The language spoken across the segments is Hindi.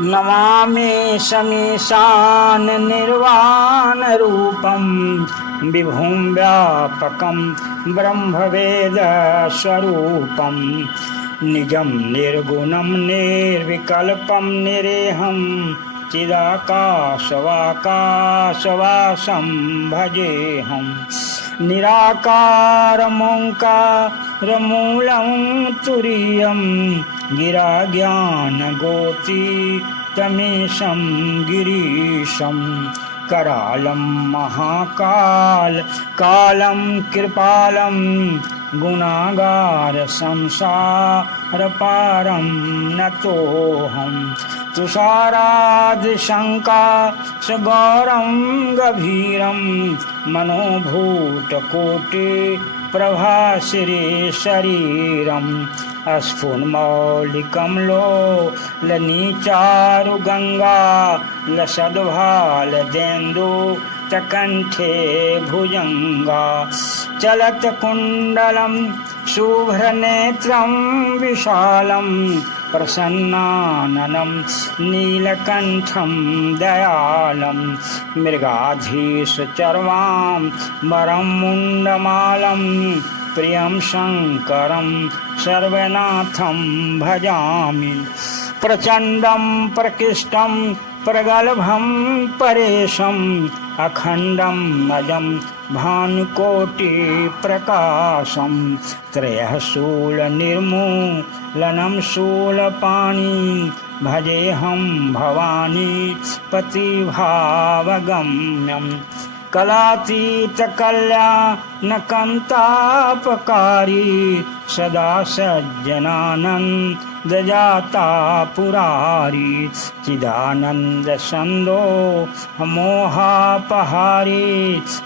नमामि शमीशान निर्वाण रूपम विभुं व्यापकं ब्रह्मवेद स्वरूपं निजं निर्गुणं निर्विकल्पं निरेहं चिदाकाशवाकाशवासं भजेऽहं निराकारमोङ्कारमूलं तुरीयं गिरा ज्ञानगोतीतमीशं गिरीशं करालं महाकाल कालं कृपालं गुणागार संसारपारं नतोऽहं तुषारादिशङ्का सगौरं गभीरं मनोभूतकोटि प्रभासिरे शरीरम् अस्फुन्मौलिकमलोलनीचारुगङ्गा लसद्भालदेन्दु तकण्ठे भुजङ्गा चलत्कुण्डलं शुभ्रनेत्रं विशालं प्रसन्नाननं नीलकण्ठं दयालं मृगाधीशचर्वां वरं मुण्डमालं प्रियं शङ्करं सर्वनाथं भजामि प्रचण्डं प्रकृष्टं प्रगल्भं परेशम् अखण्डं अजं भानुकोटिप्रकाशं त्रयःशूलनिर्मूलनं शूलपाणि भजेऽहं भवानी पतिभावगम्यं कलातीतकल्याणकन्तापकारी सदा सज्जनानन्दजाता पुरारी चिदानन्दसन्दो मोहापहारी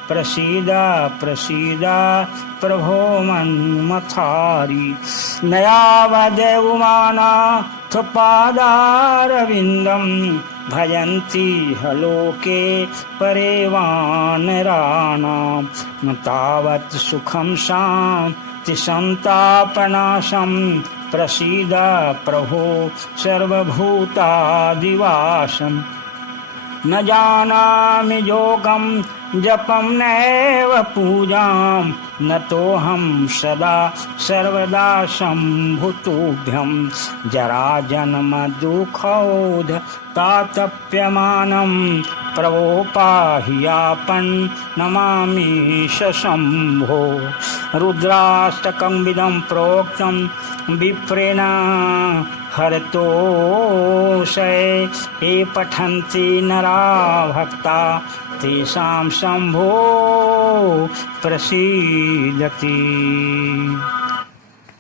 प्रसीद प्रसीद प्रभो मन्मथारी नयावदेवमानाथपादारविन्दं भजन्ति लोके परे वानराणां तावत् सुखं शान्तिसन्तापनाशं प्रसीद प्रभो सर्वभूतादिवासं न जानामि योगं जपं नैव पूजां नतोऽहं सदा सर्वदा शम्भुतुभ्यं जराजन्मदुःखौध तातप्यमानं प्रभो पाहियापन् नमामि शम्भो रुद्राष्टकंविदं प्रोक्तं विप्रेण हरतोषये ये पठन्ति नरा भक्ता तेषां शम्भो प्रसीदति।